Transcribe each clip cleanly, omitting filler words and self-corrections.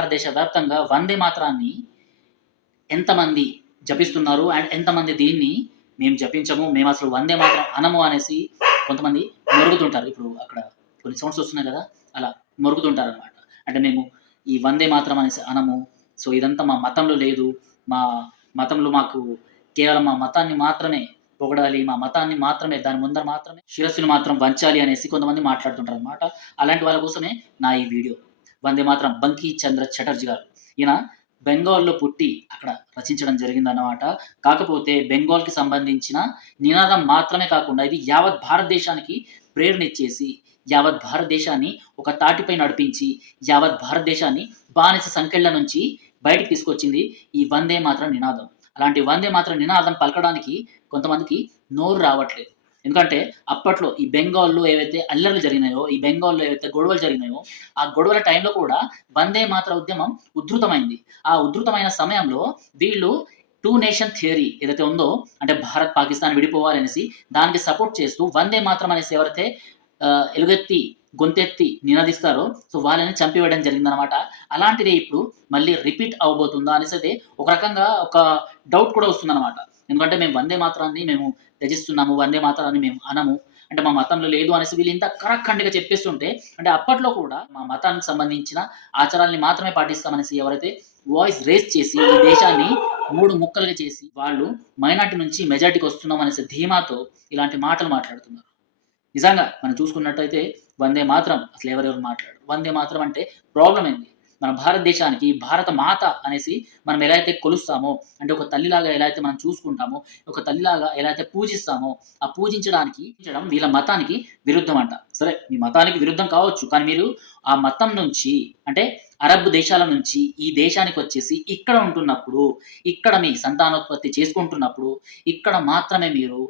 భారతదేశ వ్యాప్తంగా వందే మాతరాన్ని ఎంతమంది జపిస్తున్నారు అండ్ ఎంతమంది దీన్ని మేము జపించము, మేము అసలు వందే మాతరం అనము అనేసి కొంతమంది మొరుగుతుంటారు. ఇప్పుడు అక్కడ కొన్ని సౌండ్స్ వస్తున్నాయి కదా, అలా మొరుగుతుంటారు అనమాట. అంటే మేము ఈ వందే మాతరం అనేసి అనము, సో ఇదంతా మా మతంలో లేదు, మా మతంలో మాకు కేవలం మా మతాన్ని మాత్రమే పొగడాలి, మా మతాన్ని మాత్రమే దాని ముందర మాత్రమే శిరస్సును మాత్రం వంచాలి అనేసి కొంతమంది మాట్లాడుతుంటారు అనమాట. అలాంటి వాళ్ళ కోసమే నా ఈ వీడియో. వందే మాతరం బంకీ చంద్ర చటర్జీ గారు, ఈయన బెంగాల్లో పుట్టి అక్కడ రచించడం జరిగిందన్నమాట. కాకపోతే బెంగాల్కి సంబంధించిన నినాదం మాత్రమే కాకుండా ఇది యావత్ భారతదేశానికి ప్రేరణిచ్చేసి, యావత్ భారతదేశాన్ని ఒక తాటిపై నడిపించి, యావత్ భారతదేశాన్ని బానిస సంకెళ్ళ నుంచి బయటికి తీసుకొచ్చింది ఈ వందే మాతరం నినాదం. అలాంటి వందే మాతరం నినాదం పలకడానికి కొంతమందికి నోరు రావట్లేదు. ఎందుకంటే అప్పట్లో ఈ బెంగాల్లో ఏవైతే అల్లర్లు జరిగినాయో, ఈ బెంగాల్లో ఏవైతే గొడవలు జరిగినాయో, ఆ గొడవల టైంలో కూడా వందే మాతర ఉద్యమం ఉధృతమైంది. ఆ ఉధృతమైన సమయంలో వీళ్ళు టూ నేషన్ థియరీ ఏదైతే ఉందో, అంటే భారత్ పాకిస్తాన్ విడిపోవాలనేసి దానికి సపోర్ట్ చేస్తూ వందే మాతరం అనేసి ఎవరైతే ఎలుగెత్తి గొంతెత్తి నినదిస్తారో, సో వాళ్ళని చంపివేయడం జరిగిందనమాట. అలాంటిదే ఇప్పుడు మళ్ళీ రిపీట్ అవ్వబోతుందా అనేసి అయితే ఒక రకంగా ఒక డౌట్ కూడా వస్తుందన్నమాట. ఎందుకంటే మేము వందే మాతరాన్ని మేము త్యజిస్తున్నాము, వందే మాతరాన్ని మేము అనము, అంటే మా మతంలో లేదు అనేసి వీళ్ళు ఇంత కరాఖండిగా చెప్పేస్తుంటే, అంటే అప్పట్లో కూడా మా మతానికి సంబంధించిన ఆచారాల్ని మాత్రమే పాటిస్తామనేసి ఎవరైతే వాయిస్ రేస్ చేసి ఈ దేశాన్ని 3 ముక్కలుగా చేసి వాళ్ళు మైనార్టీ నుంచి మెజారిటీకి వస్తున్నాం అనేసి ధీమాతో ఇలాంటి మాటలు మాట్లాడుతున్నారు. నిజంగా మనం చూసుకున్నట్టయితే వందే మాతరం అసలు ఎవరెవరు మాట్లాడరు. వందే మాతరం అంటే ప్రాబ్లం ఏంది? మన భారతదేశానికి భారత మాత అనేసి మనం ఎలా అయితే కొలుస్తామో, అంటే ఒక తల్లిలాగా ఎలా అయితే మనం చూసుకుంటామో, ఒక తల్లిలాగా ఎలా అయితే పూజిస్తామో, ఆ పూజించడం వీళ్ళ మతానికి విరుద్ధం అంట. సరే మీ మతానికి విరుద్ధం కావచ్చు, కానీ మీరు ఆ మతం నుంచి, అంటే అరబ్ దేశాల నుంచి ఈ దేశానికి వచ్చేసి ఇక్కడ ఉంటున్నప్పుడు, ఇక్కడ మీ సంతానోత్పత్తి చేసుకుంటున్నప్పుడు, ఇక్కడ మాత్రమే మీరు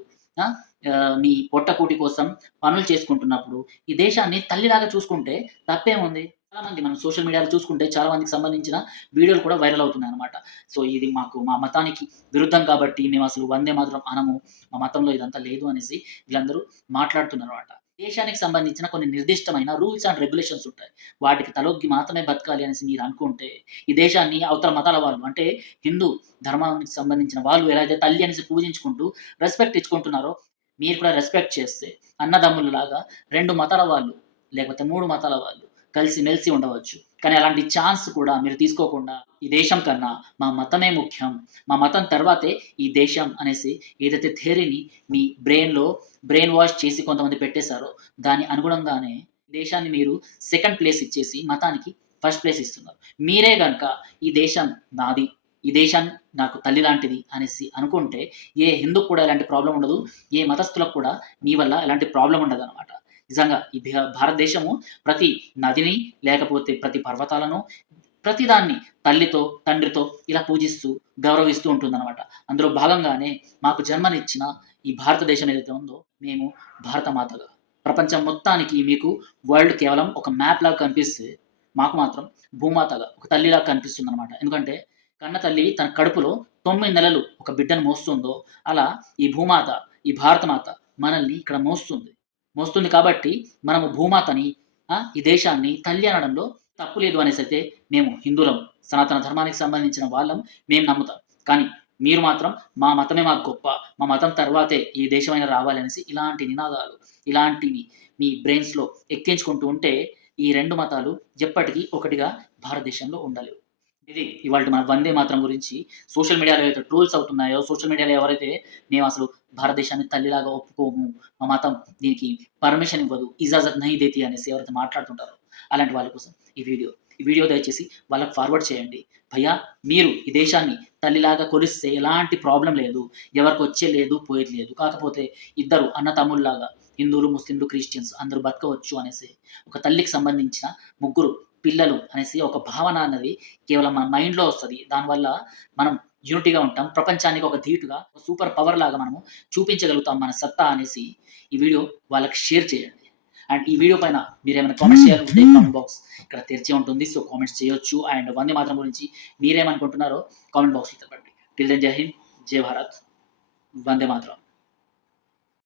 మీ పొట్టకూటి కోసం పనులు చేసుకుంటున్నప్పుడు ఈ దేశాన్ని తల్లిలాగా చూసుకుంటే తప్పేముంది? చాలా మంది మనం సోషల్ మీడియాలో చూసుకుంటే చాలా మందికి సంబంధించిన వీడియోలు కూడా వైరల్ అవుతున్నాయి అనమాట. సో ఇది మా మతానికి విరుద్ధం కాబట్టి మేము అసలు వందే మాతరం అనము, మా మతంలో ఇదంతా లేదు అనేసి వీళ్ళందరూ మాట్లాడుతున్నారన్నమాట. దేశానికి సంబంధించిన కొన్ని నిర్దిష్టమైన రూల్స్ అండ్ రెగ్యులేషన్స్ ఉంటాయి. వాటికి తలొగ్గి మాత్రమే బతకాలి అనేసి మీరు అనుకుంటే, ఈ దేశాన్ని అవతల మతాల వాళ్ళు, అంటే హిందూ ధర్మానికి సంబంధించిన వాళ్ళు ఎలా అయితే తల్లి అనేసి పూజించుకుంటూ రెస్పెక్ట్ ఇచ్చుకుంటున్నారో, మీరు కూడా రెస్పెక్ట్ చేస్తే అన్నదమ్ములలాగా 2 మతాల వాళ్ళు లేకపోతే 3 మతాల వాళ్ళు కలిసి మెలిసి ఉండవచ్చు. కానీ అలాంటి ఛాన్స్ కూడా మీరు తీసుకోకుండా ఈ దేశం కన్నా మా మతమే ముఖ్యం, మా మతం తర్వాతే ఈ దేశం అనేసి ఏదైతే థియరీని మీ బ్రెయిన్ వాష్ చేసి కొంతమంది పెట్టేశారో, దాని అనుగుణంగానే దేశాన్ని మీరు సెకండ్ ప్లేస్ ఇచ్చేసి మతానికి ఫస్ట్ ప్లేస్ ఇస్తున్నారు. మీరే గనక ఈ దేశం నాది, ఈ దేశం నాకు తల్లి లాంటిది అనేసి అనుకుంటే ఏ హిందూకి కూడా ఎలాంటి ప్రాబ్లం ఉండదు, ఏ మతస్థులకు కూడా మీ వల్ల ఎలాంటి ప్రాబ్లం ఉండదనమాట. నిజంగా ఈ భారతదేశము ప్రతి నదిని, లేకపోతే ప్రతి పర్వతాలను, ప్రతిదాన్ని తల్లితో, తండ్రితో ఇలా పూజిస్తూ, గౌరవిస్తూ ఉంటుందనమాట. అందులో భాగంగానే మాకు జన్మనిచ్చిన ఈ భారతదేశం ఏదైతే ఉందో, మేము భారత మాతగా ప్రపంచం మొత్తానికి మీకు వరల్డ్ కేవలం ఒక మ్యాప్ లాగా కనిపిస్తే, మాకు మాత్రం భూమాతగా ఒక తల్లిలాగా కనిపిస్తుందనమాట. ఎందుకంటే కన్న తల్లి తన కడుపులో 9 నెలలు ఒక బిడ్డను మోస్తుందో, అలా ఈ భూమాత, ఈ భారతమాత మనల్ని ఇక్కడ మోస్తుంది కాబట్టి మనము భూమాతని, ఈ దేశాన్ని తల్లి అనడంలో తప్పు లేదు అనేసైతే మేము హిందువులం, సనాతన ధర్మానికి సంబంధించిన వాళ్ళం, మేము నమ్ముతాం. కానీ మీరు మాత్రం మా మతమే మాకు గొప్ప, మా మతం తర్వాతే ఈ దేశమైనా రావాలనేసి ఇలాంటి నినాదాలు, ఇలాంటివి మీ బ్రెయిన్స్‌లో ఎక్కించుకుంటూ ఉంటే ఈ 2 మతాలు ఎప్పటికీ ఒకటిగా భారతదేశంలో ఉండలేవు. ఇది ఇవాల్టి మన వందే మాతరం గురించి సోషల్ మీడియాలో ఏవైతే ట్రోల్స్ అవుతున్నాయో, సోషల్ మీడియాలో ఎవరైతే మేమసలు భారతదేశాన్ని తల్లిలాగా ఒప్పుకోము, మా మతం దీనికి పర్మిషన్ ఇవ్వదు, ఇజాజత్ నహీ దేతి అనేసి ఎవరైతే మాట్లాడుతుంటారో, అలాంటి వాళ్ళ కోసం ఈ వీడియో దయచేసి వాళ్ళకి ఫార్వర్డ్ చేయండి. భయ్యా మీరు ఈ దేశాన్ని తల్లిలాగా కొలిస్తే ఎలాంటి ప్రాబ్లమ్ లేదు, ఎవరికొచ్చే లేదు, పోయేది లేదు. కాకపోతే ఇద్దరు అన్నతమ్ముల్లాగా హిందువులు, ముస్లింలు, క్రిస్టియన్స్ అందరూ బతకవచ్చు అనేసి ఒక తల్లికి సంబంధించిన ముగ్గురు పిల్లలు అనేసి ఒక భావన అన్నది కేవలం మన మైండ్‌లో వస్తది. దానివల్ల మనం యూనిటీగా ఉంటాం. ప్రపంచానికి ఒక ధీటుగా, ఒక సూపర్ పవర్ లాగా మనము చూపించగలుగుతాం మన సత్తా అనేసి ఈ వీడియో వాళ్ళకి షేర్ చేయండి. అండ్ ఈ వీడియో పైన మీరేమైనా కామెంట్స్ చేయాలనుకుంటే కామెంట్ బాక్స్ ఇక్కడ తెరిచే ఉంటుంది. సో కామెంట్స్ చేయొచ్చు. అండ్ వందే మాతరం గురించి మీరేమనుకుంటున్నారో కామెంట్ బాక్స్‌లో తెలపండి. టిల్ దెన్ జై హింద్, జై భారత్, వందే మాతరం.